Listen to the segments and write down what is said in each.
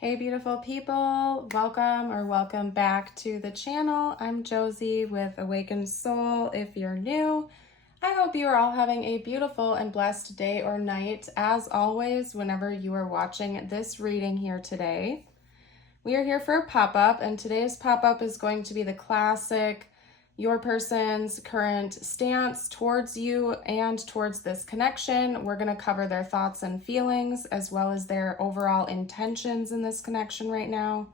Hey beautiful people, welcome back to the channel. I'm Josie with Awakened Soul. If you're new, I hope you are all having a beautiful and blessed day or night, as always, whenever you are watching this reading here today. We are here for a pop-up, and today's pop-up is going to be the classic your person's current stance towards you and towards this connection. We're going to cover their thoughts and feelings as well as their overall intentions in this connection right now.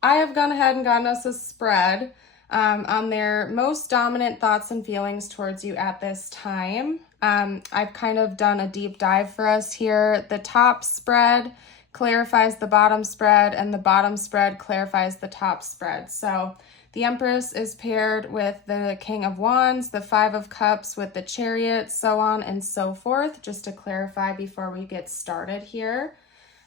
I have gone ahead and gotten us a spread on their most dominant thoughts and feelings towards you at this time. I've kind of done a deep dive for us here. The top spread clarifies the bottom spread, and the bottom spread clarifies the top spread. So the Empress is paired with the King of Wands, the Five of Cups with the Chariot, so on and so forth, just to clarify before we get started here.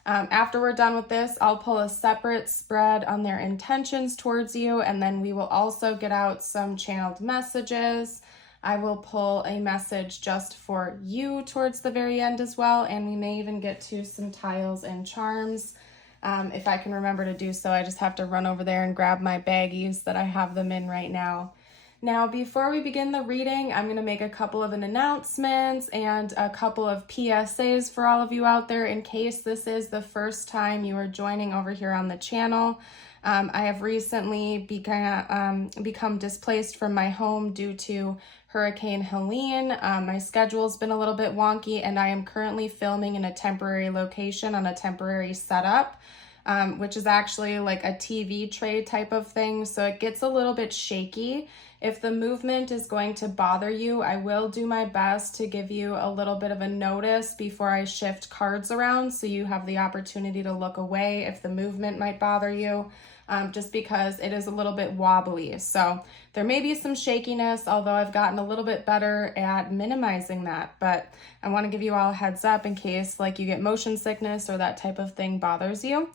After we're done with this, I'll pull a separate spread on their intentions towards you, and then we will also get out some channeled messages. I will pull a message just for you towards the very end as well, and we may even get to some tiles and charms. If I can remember to do so, I just have to run over there and grab my baggies that I have them in right now. Now, before we begin the reading, I'm going to make a couple of announcements and a couple of PSAs for all of you out there in case this is the first time you are joining over here on the channel. I have recently become displaced from my home due to Hurricane Helene. My schedule's been a little bit wonky, and I am currently filming in a temporary location on a temporary setup, which is actually like a TV tray type of thing, so it gets a little bit shaky. If the movement is going to bother you, I will do my best to give you a little bit of a notice before I shift cards around, so you have the opportunity to look away if the movement might bother you. Just because it is a little bit wobbly. So there may be some shakiness, although I've gotten a little bit better at minimizing that. But I want to give you all a heads up in case like you get motion sickness or that type of thing bothers you.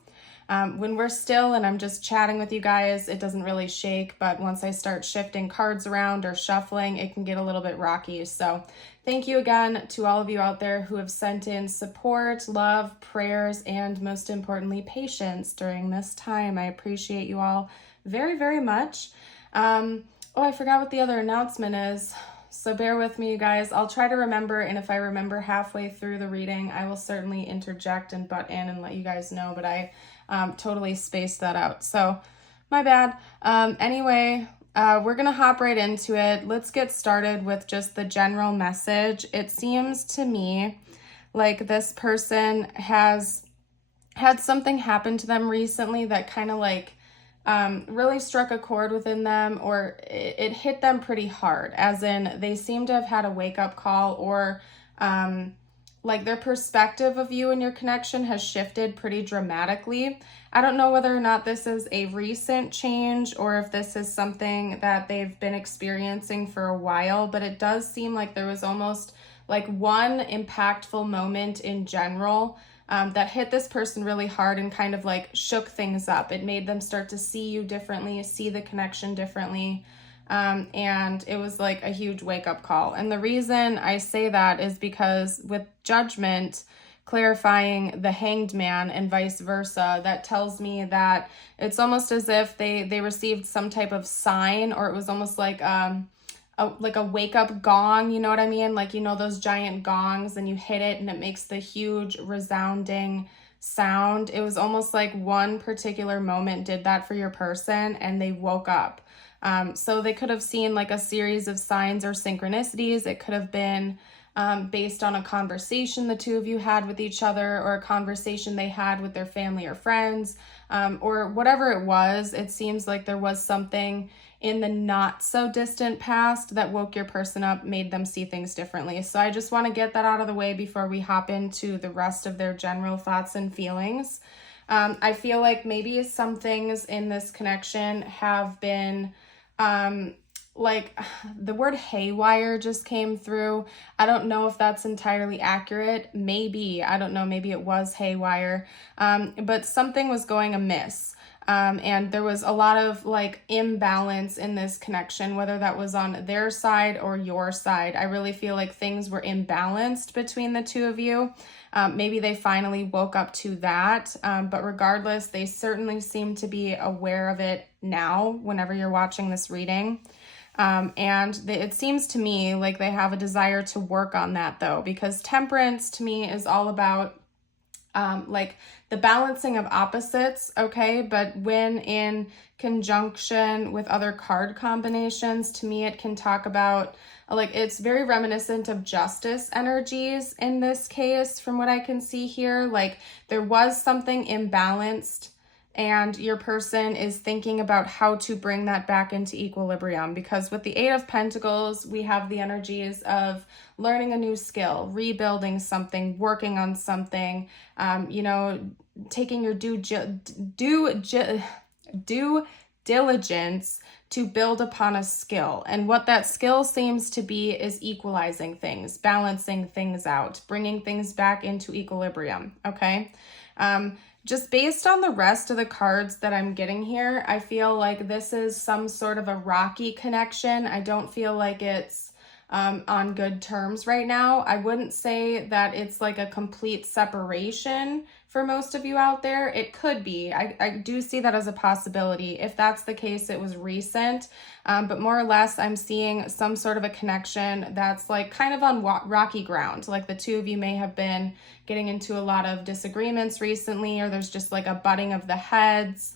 When we're still and I'm just chatting with you guys, it doesn't really shake, but once I start shifting cards around or shuffling, it can get a little bit rocky. So thank you again to all of you out there who have sent in support, love, prayers, and most importantly, patience during this time. I appreciate you all very, very much. Oh, I forgot what the other announcement is. So bear with me, you guys. I'll try to remember, and if I remember halfway through the reading, I will certainly interject and butt in and let you guys know, but I totally spaced that out. So my bad. Anyway, we're going to hop right into it. Let's get started with just the general message. It seems to me like this person has had something happen to them recently that kind of like really struck a chord within them, or it hit them pretty hard, as in they seem to have had a wake-up call, or like their perspective of you and your connection has shifted pretty dramatically. I don't know whether or not this is a recent change or if this is something that they've been experiencing for a while, but it does seem like there was almost like one impactful moment in general that hit this person really hard and kind of like shook things up. It made them start to see you differently, see the connection differently. And it was like a huge wake-up call. And the reason I say that is because with Judgment clarifying the Hanged Man and vice versa, that tells me that it's almost as if they received some type of sign, or it was almost like a wake-up gong, you know what I mean? Like, you know, those giant gongs, and you hit it and it makes the huge resounding sound. It was almost like one particular moment did that for your person, and they woke up. So they could have seen like a series of signs or synchronicities. It could have been based on a conversation the two of you had with each other, or a conversation they had with their family or friends, or whatever it was. It seems like there was something in the not so distant past that woke your person up, made them see things differently. So I just want to get that out of the way before we hop into the rest of their general thoughts and feelings. I feel like maybe some things in this connection have been like the word haywire just came through. I don't know if that's entirely accurate. Maybe, I don't know, maybe it was haywire. But something was going amiss. And there was a lot of like imbalance in this connection, whether that was on their side or your side. I really feel like things were imbalanced between the two of you. Maybe they finally woke up to that, but regardless, they certainly seem to be aware of it now whenever you're watching this reading. It seems to me like they have a desire to work on that though, because temperance to me is all about like the balancing of opposites, okay? But when in conjunction with other card combinations, to me it can talk about, like, it's very reminiscent of justice energies in this case, from what I can see here. Like, there was something imbalanced, and your person is thinking about how to bring that back into equilibrium, because with the Eight of Pentacles, we have the energies of learning a new skill, rebuilding something, working on something, you know, taking your due diligence to build upon a skill. And what that skill seems to be is equalizing things, balancing things out, bringing things back into equilibrium, okay? Just based on the rest of the cards that I'm getting here, I feel like this is some sort of a rocky connection. I don't feel like it's on good terms right now. I wouldn't say that it's like a complete separation for most of you out there. It could be. I do see that as a possibility. If that's the case, it was recent. But more or less, I'm seeing some sort of a connection that's like kind of on rocky ground. Like the two of you may have been getting into a lot of disagreements recently, or there's just like a butting of the heads,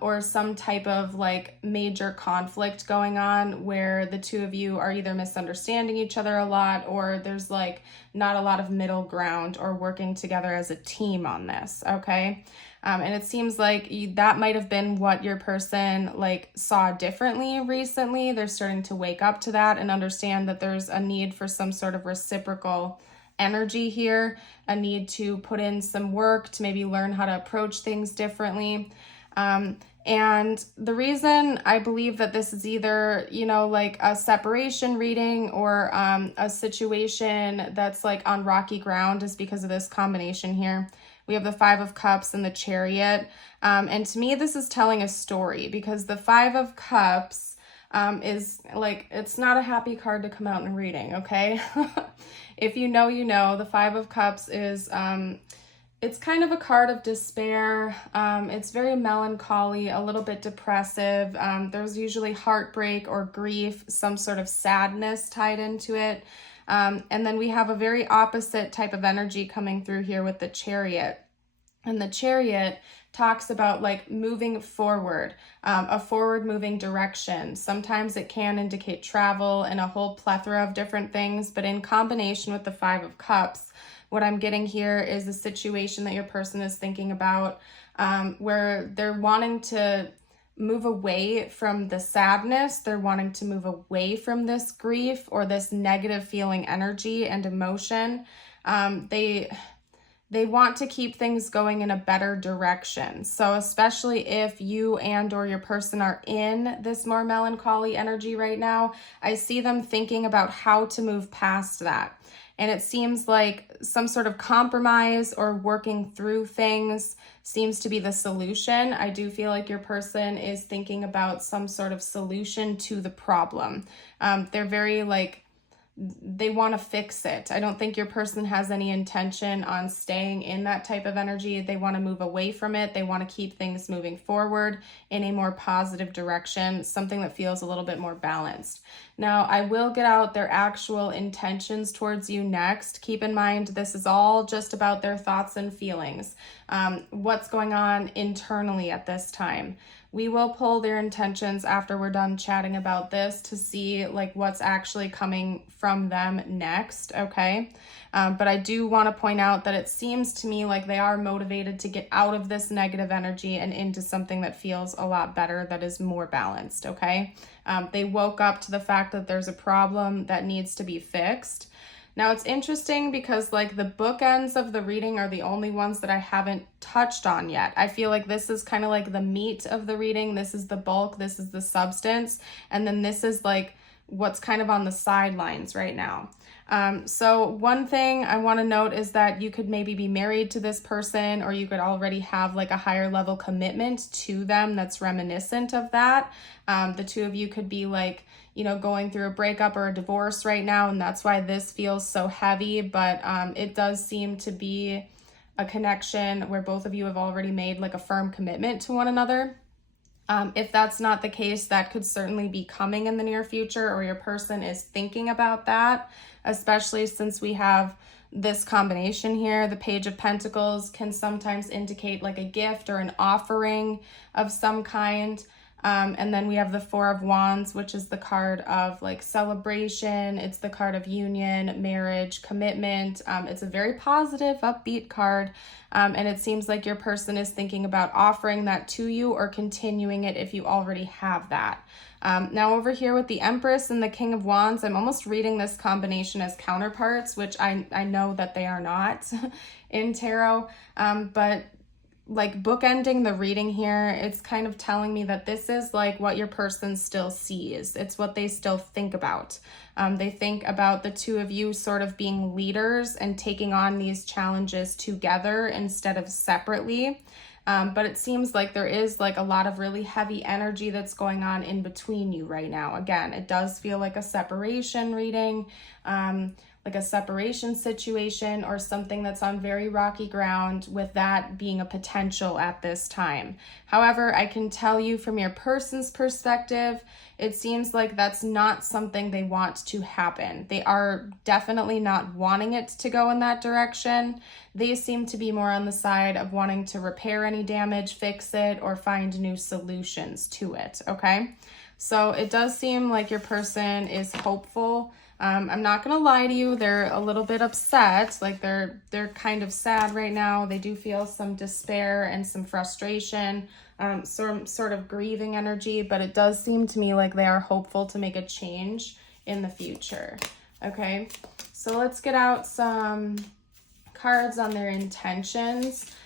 or some type of like major conflict going on where the two of you are either misunderstanding each other a lot, or there's like not a lot of middle ground or working together as a team on this, okay? And it seems like that might have been what your person like saw differently recently. They're starting to wake up to that and understand that there's a need for some sort of reciprocal energy here, a need to put in some work to maybe learn how to approach things differently. And the reason I believe that this is either, you know, like a separation reading or a situation that's like on rocky ground is because of this combination here. We have the Five of Cups and the Chariot. And to me, this is telling a story, because the Five of Cups is like, it's not a happy card to come out in a reading, okay? If you know, you know. The Five of Cups is, it's kind of a card of despair. It's very melancholy, a little bit depressive. There's usually heartbreak or grief, some sort of sadness tied into it. And then we have a very opposite type of energy coming through here with the Chariot. And the Chariot talks about like moving forward, a forward moving direction. Sometimes it can indicate travel and a whole plethora of different things, but in combination with the Five of Cups, what I'm getting here is a situation that your person is thinking about, where they're wanting to move away from the sadness. They're wanting to move away from this grief or this negative feeling energy and emotion. They want to keep things going in a better direction. So especially if you and or your person are in this more melancholy energy right now, I see them thinking about how to move past that. And it seems like some sort of compromise or working through things seems to be the solution. I do feel like your person is thinking about some sort of solution to the problem. They're very like, they want to fix it. I don't think your person has any intention on staying in that type of energy. They want to move away from it. They want to keep things moving forward in a more positive direction, something that feels a little bit more balanced. Now, I will get out their actual intentions towards you next. Keep in mind, this is all just about their thoughts and feelings, what's going on internally at this time. We will pull their intentions after we're done chatting about this to see like what's actually coming from them next, okay? But I do want to point out that it seems to me like they are motivated to get out of this negative energy and into something that feels a lot better, that is more balanced, okay? They woke up to the fact that there's a problem that needs to be fixed. Now, it's interesting because like the bookends of the reading are the only ones that I haven't touched on yet. I feel like this is kind of like the meat of the reading. This is the bulk. This is the substance. And then this is like what's kind of on the sidelines right now. So one thing I want to note is that you could maybe be married to this person, or you could already have like a higher level commitment to them that's reminiscent of that. The two of you could be like, you know, going through a breakup or a divorce right now, and that's why this feels so heavy. But it does seem to be a connection where both of you have already made like a firm commitment to one another. If that's not the case, that could certainly be coming in the near future, or your person is thinking about that, especially since we have this combination here. The Page of Pentacles can sometimes indicate like a gift or an offering of some kind. And then we have the Four of Wands, which is the card of like celebration. It's the card of union, marriage, commitment. It's a very positive, upbeat card. And it seems like your person is thinking about offering that to you or continuing it if you already have that. Now over here with the Empress and the King of Wands, I'm almost reading this combination as counterparts, which I know that they are not in tarot. But like bookending the reading here, it's kind of telling me that this is like what your person still sees. It's what they still think about. They think about the two of you sort of being leaders and taking on these challenges together instead of separately. But it seems like there is like a lot of really heavy energy that's going on in between you right now. Again, it does feel like a separation reading, like a separation situation or something that's on very rocky ground, with that being a potential at this time. However, I can tell you from your person's perspective, it seems like that's not something they want to happen. They are definitely not wanting it to go in that direction. They seem to be more on the side of wanting to repair any damage, fix it, or find new solutions to it, okay? So it does seem like your person is hopeful. I'm not gonna lie to you, they're a little bit upset, like they're kind of sad right now. They do feel some despair and some frustration, some sort of grieving energy, but it does seem to me like they are hopeful to make a change in the future. Okay, so let's get out some cards on their intentions.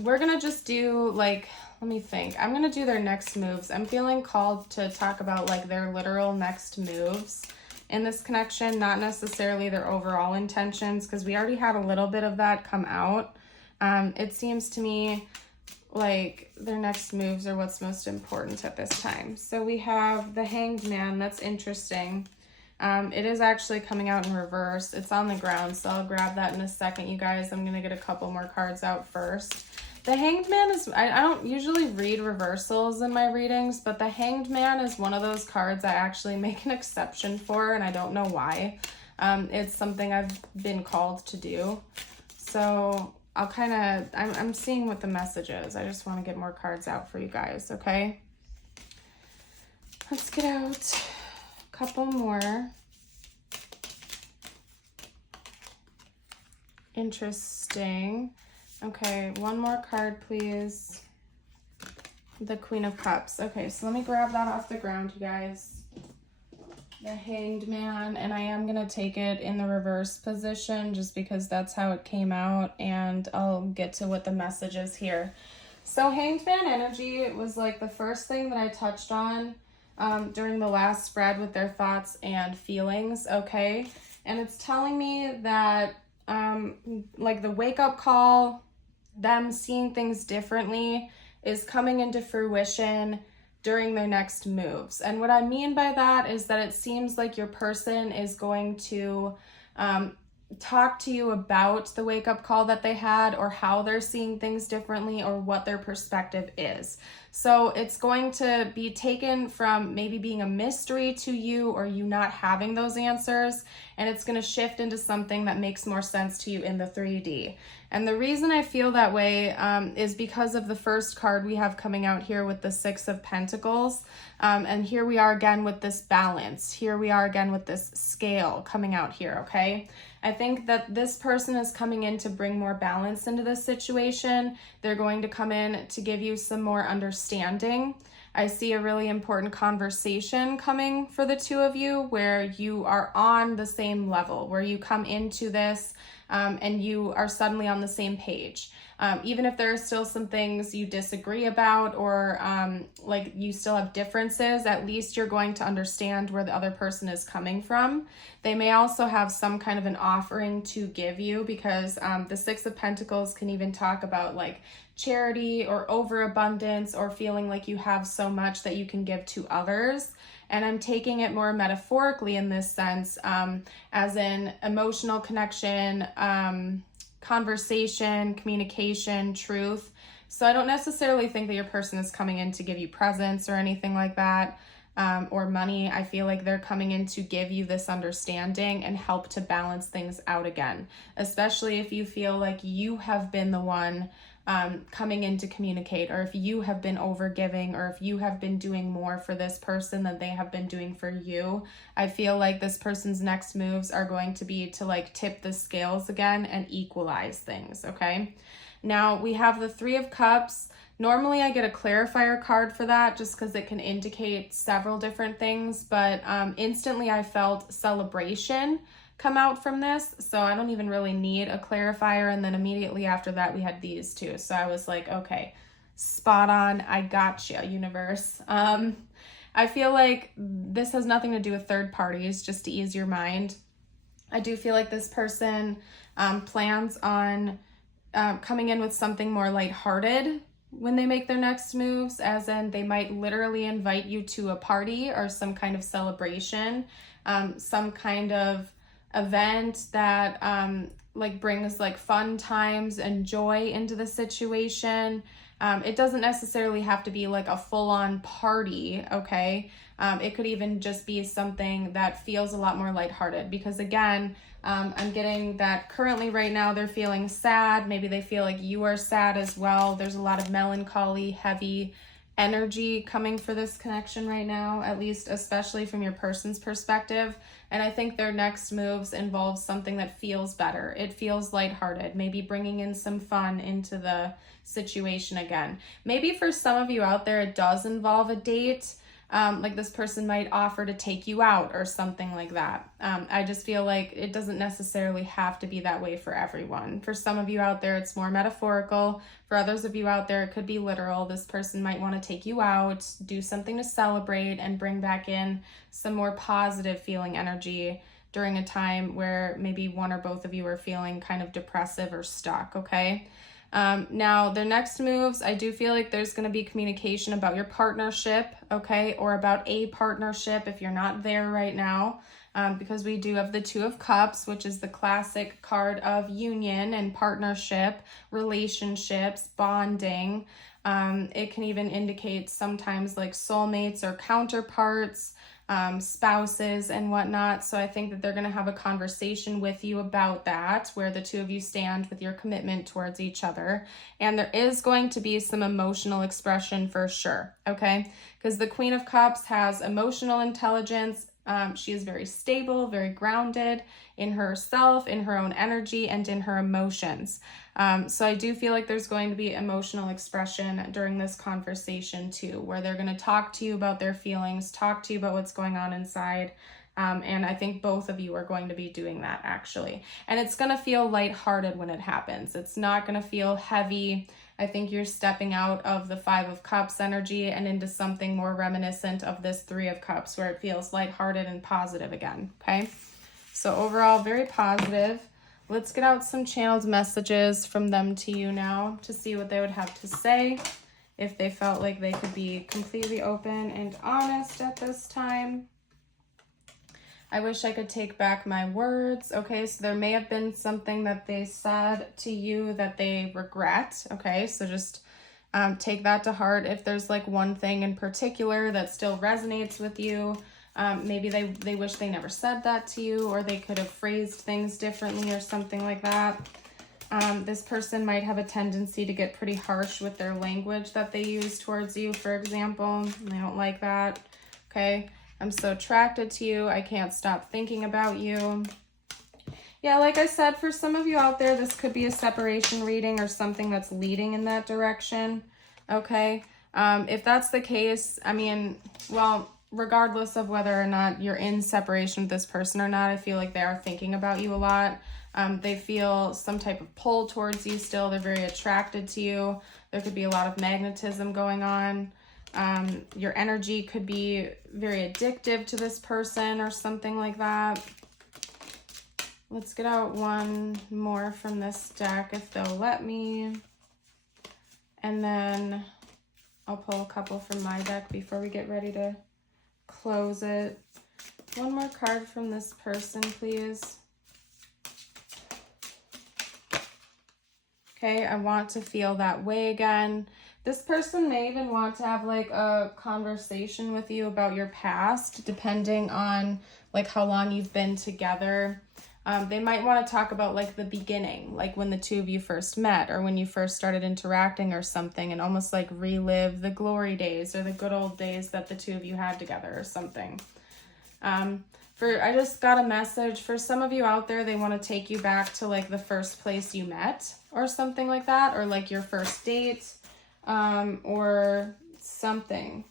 We're gonna just do like, let me think. I'm gonna do their next moves. I'm feeling called to talk about like their literal next moves in this connection, not necessarily their overall intentions, because we already had a little bit of that come out. It seems to me like their next moves are what's most important at this time. So we have the Hanged Man. That's interesting. It is actually coming out in reverse. It's on the ground, so I'll grab that in a second, you guys. I'm gonna get a couple more cards out first. The Hanged Man is, I don't usually read reversals in my readings, but the Hanged Man is one of those cards I actually make an exception for, and I don't know why. It's something I've been called to do. So I'll kind of, I'm seeing what the message is. I just want to get more cards out for you guys, okay? Let's get out a couple more. Interesting. Okay, one more card, please. The Queen of Cups. Okay, so let me grab that off the ground, you guys. The Hanged Man, and I am going to take it in the reverse position just because that's how it came out, and I'll get to what the message is here. So Hanged Man energy was like the first thing that I touched on during the last spread with their thoughts and feelings, okay? And it's telling me that like the wake-up call, them seeing things differently, is coming into fruition during their next moves. And what I mean by that is that it seems like your person is going to talk to you about the wake-up call that they had, or how they're seeing things differently, or what their perspective is. So it's going to be taken from maybe being a mystery to you, or you not having those answers, and it's going to shift into something that makes more sense to you in the 3D. And the reason I feel that way is because of the first card we have coming out here with the Six of Pentacles. And here we are again with this balance. Here we are again with this scale coming out here, okay? I think that this person is coming in to bring more balance into this situation. They're going to come in to give you some more understanding. I see a really important conversation coming for the two of you where you are on the same level, where you come into this and you are suddenly on the same page. Even if there are still some things you disagree about or like you still have differences, at least you're going to understand where the other person is coming from. They may also have some kind of an offering to give you, because the Six of Pentacles can even talk about like charity or overabundance, or feeling like you have so much that you can give to others. And I'm taking it more metaphorically in this sense, as in emotional connection, conversation, communication, truth. So I don't necessarily think that your person is coming in to give you presents or anything like that, or money. I feel like they're coming in to give you this understanding and help to balance things out again, especially if you feel like you have been the one coming in to communicate, or if you have been overgiving, or if you have been doing more for this person than they have been doing for you. I feel like this person's next moves are going to be to like tip the scales again and equalize things, okay? Now we have the Three of Cups. Normally I get a clarifier card for that just because it can indicate several different things, but instantly I felt celebration come out from this, so I don't even really need a clarifier. And then immediately after that we had these two, so I was like, okay, spot on, I gotcha, universe. I feel like this has nothing to do with third parties, just to ease your mind. I do feel like this person plans on coming in with something more lighthearted when they make their next moves, as in they might literally invite you to a party or some kind of celebration, some kind of event that like brings like fun times and joy into the situation. It doesn't necessarily have to be like a full-on party, okay? It could even just be something that feels a lot more lighthearted, because again, I'm getting that currently right now they're feeling sad. Maybe they feel like you are sad as well. There's a lot of melancholy, heavy energy coming for this connection right now, at least especially from your person's perspective. And I think their next moves involve something that feels better. It feels lighthearted, maybe bringing in some fun into the situation again. Maybe for some of you out there, it does involve a date. Like this person might offer to take you out or something like that. I just feel like it doesn't necessarily have to be that way for everyone. For some of you out there, it's more metaphorical. For others of you out there, it could be literal. This person might want to take you out, do something to celebrate, and bring back in some more positive feeling energy during a time where maybe one or both of you are feeling kind of depressive or stuck, okay? Now, their next moves, I do feel like there's going to be communication about your partnership, okay, or about a partnership if you're not there right now, because we do have the Two of Cups, which is the classic card of union and partnership, relationships, bonding. It can even indicate sometimes like soulmates or counterparts, spouses and whatnot. So I think that they're going to have a conversation with you about that, where the two of you stand with your commitment towards each other. And there is going to be some emotional expression for sure, okay? Because the Queen of Cups has emotional intelligence. She is very stable, very grounded in herself, in her own energy, and in her emotions. So I do feel like there's going to be emotional expression during this conversation too, where they're going to talk to you about their feelings, talk to you about what's going on inside. And I think both of you are going to be doing that actually. And it's going to feel lighthearted when it happens. It's not going to feel heavy. I think you're stepping out of the Five of Cups energy and into something more reminiscent of this Three of Cups, where it feels lighthearted and positive again, okay? So overall, very positive. Let's get out some channeled messages from them to you now to see what they would have to say, if they felt like they could be completely open and honest at this time. I wish I could take back my words. Okay, so there may have been something that they said to you that they regret. Okay, so just take that to heart. If there's like one thing in particular that still resonates with you, maybe they wish they never said that to you, or they could have phrased things differently or something like that. This person might have a tendency to get pretty harsh with their language that they use towards you, for example. I don't like that. Okay. I'm so attracted to you. I can't stop thinking about you. Yeah, like I said, for some of you out there, this could be a separation reading or something that's leading in that direction. Okay. If that's the case, I mean, well, regardless of whether or not you're in separation with this person or not, I feel like they are thinking about you a lot. They feel some type of pull towards you still. They're very attracted to you. There could be a lot of magnetism going on. Your energy could be very addictive to this person or something like that. Let's get out one more from this deck if they'll let me. And then I'll pull a couple from my deck before we get ready to close it. One more card from this person, please. Okay, I want to feel that way again. This person may even want to have like a conversation with you about your past, depending on like how long you've been together. They might want to talk about like the beginning, like when the two of you first met or when you first started interacting or something, and almost like relive the glory days or the good old days that the two of you had together or something. I just got a message for some of you out there. They want to take you back to like the first place you met or something like that, or like your first date, or something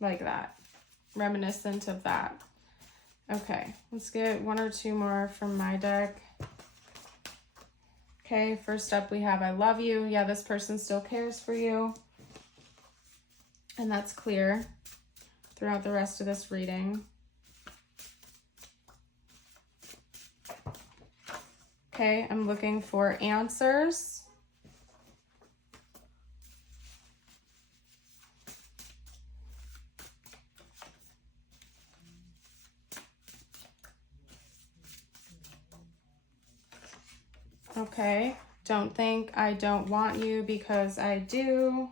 like that, reminiscent of that. Okay, let's get one or two more from my deck. Okay, first up we have I love you. Yeah, this person still cares for you. And that's clear throughout the rest of this reading. Okay, I'm looking for answers. Okay, don't think I don't want you because I do.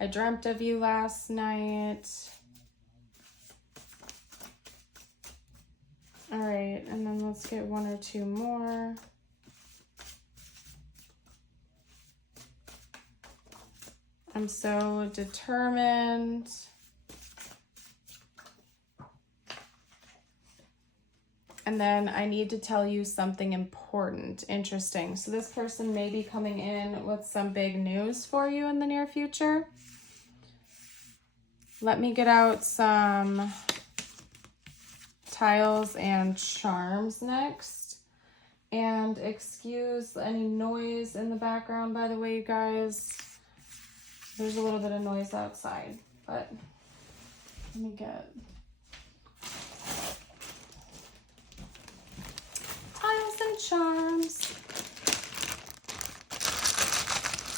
I dreamt of you last night. All right, and then let's get one or two more. I'm so determined. And then I need to tell you something important. Interesting. So this person may be coming in with some big news for you in the near future. Let me get out some tiles and charms next. And excuse any noise in the background, by the way, you guys. There's a little bit of noise outside, but let me get tiles and charms.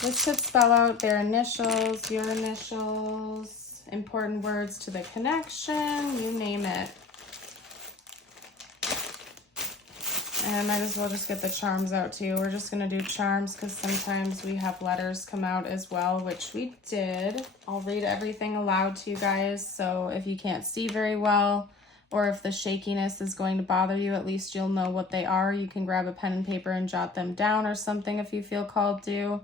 This could spell out their initials, your initials, important words to the connection, you name it. And I might as well just get the charms out too. We're just going to do charms because sometimes we have letters come out as well, which we did. I'll read everything aloud to you guys, so if you can't see very well or if the shakiness is going to bother you, at least you'll know what they are. You can grab a pen and paper and jot them down or something if you feel called to.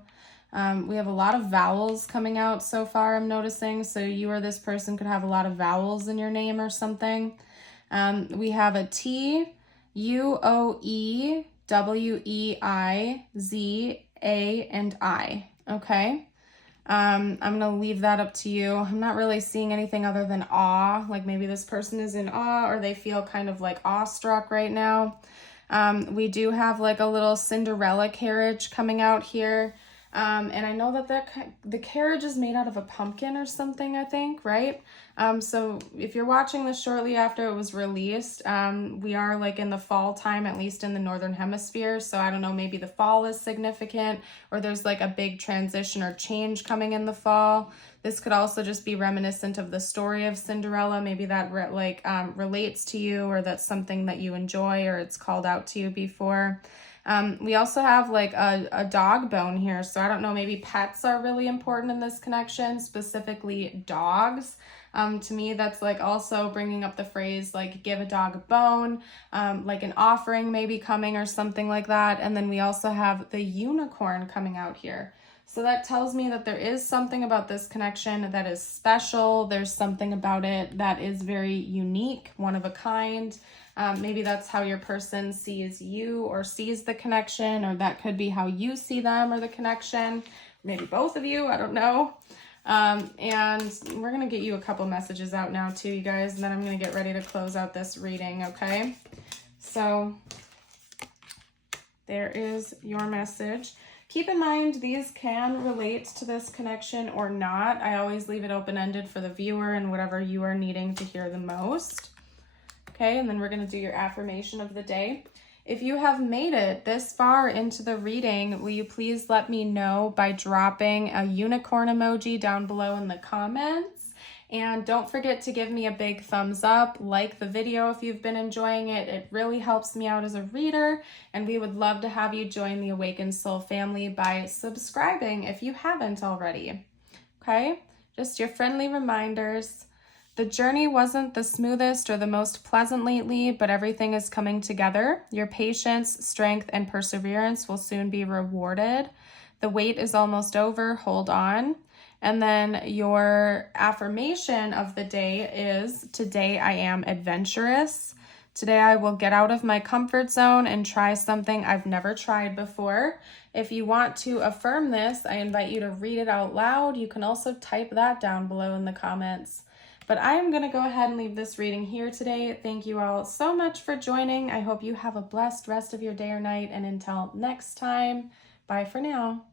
We have a lot of vowels coming out so far, I'm noticing, so you or this person could have a lot of vowels in your name or something. We have a T, U-O-E, W-E-I-Z-A, and I, okay? I'm going to leave that up to you. I'm not really seeing anything other than awe, like maybe this person is in awe or they feel kind of like awestruck right now. We do have like a little Cinderella carriage coming out here. And I know that the carriage is made out of a pumpkin or something, I think, right? So if you're watching this shortly after it was released, we are like in the fall time, at least in the Northern Hemisphere. So I don't know, maybe the fall is significant or there's like a big transition or change coming in the fall. This could also just be reminiscent of the story of Cinderella. Maybe that relates to you, or that's something that you enjoy or it's called out to you before. We also have like a dog bone here. So I don't know, maybe pets are really important in this connection, specifically dogs. To me, that's like also bringing up the phrase like give a dog a bone, like an offering maybe coming or something like that. And then we also have the unicorn coming out here. So that tells me that there is something about this connection that is special. There's something about it that is very unique, one of a kind. Maybe that's how your person sees you or sees the connection, or that could be how you see them or the connection. Maybe both of you, I don't know. And we're going to get you a couple messages out now too, you guys, and then I'm going to get ready to close out this reading, okay? So there is your message. Keep in mind, these can relate to this connection or not. I always leave it open-ended for the viewer and whatever you are needing to hear the most. Okay, and then we're going to do your affirmation of the day. If you have made it this far into the reading, will you please let me know by dropping a unicorn emoji down below in the comments? And don't forget to give me a big thumbs up, like the video if you've been enjoying it. It really helps me out as a reader, and we would love to have you join the Awakened Soul family by subscribing if you haven't already. Okay, just your friendly reminders. The journey wasn't the smoothest or the most pleasant lately, but everything is coming together. Your patience, strength, and perseverance will soon be rewarded. The wait is almost over. Hold on. And then your affirmation of the day is, today I am adventurous. Today I will get out of my comfort zone and try something I've never tried before. If you want to affirm this, I invite you to read it out loud. You can also type that down below in the comments. But I am going to go ahead and leave this reading here today. Thank you all so much for joining. I hope you have a blessed rest of your day or night. And until next time, bye for now.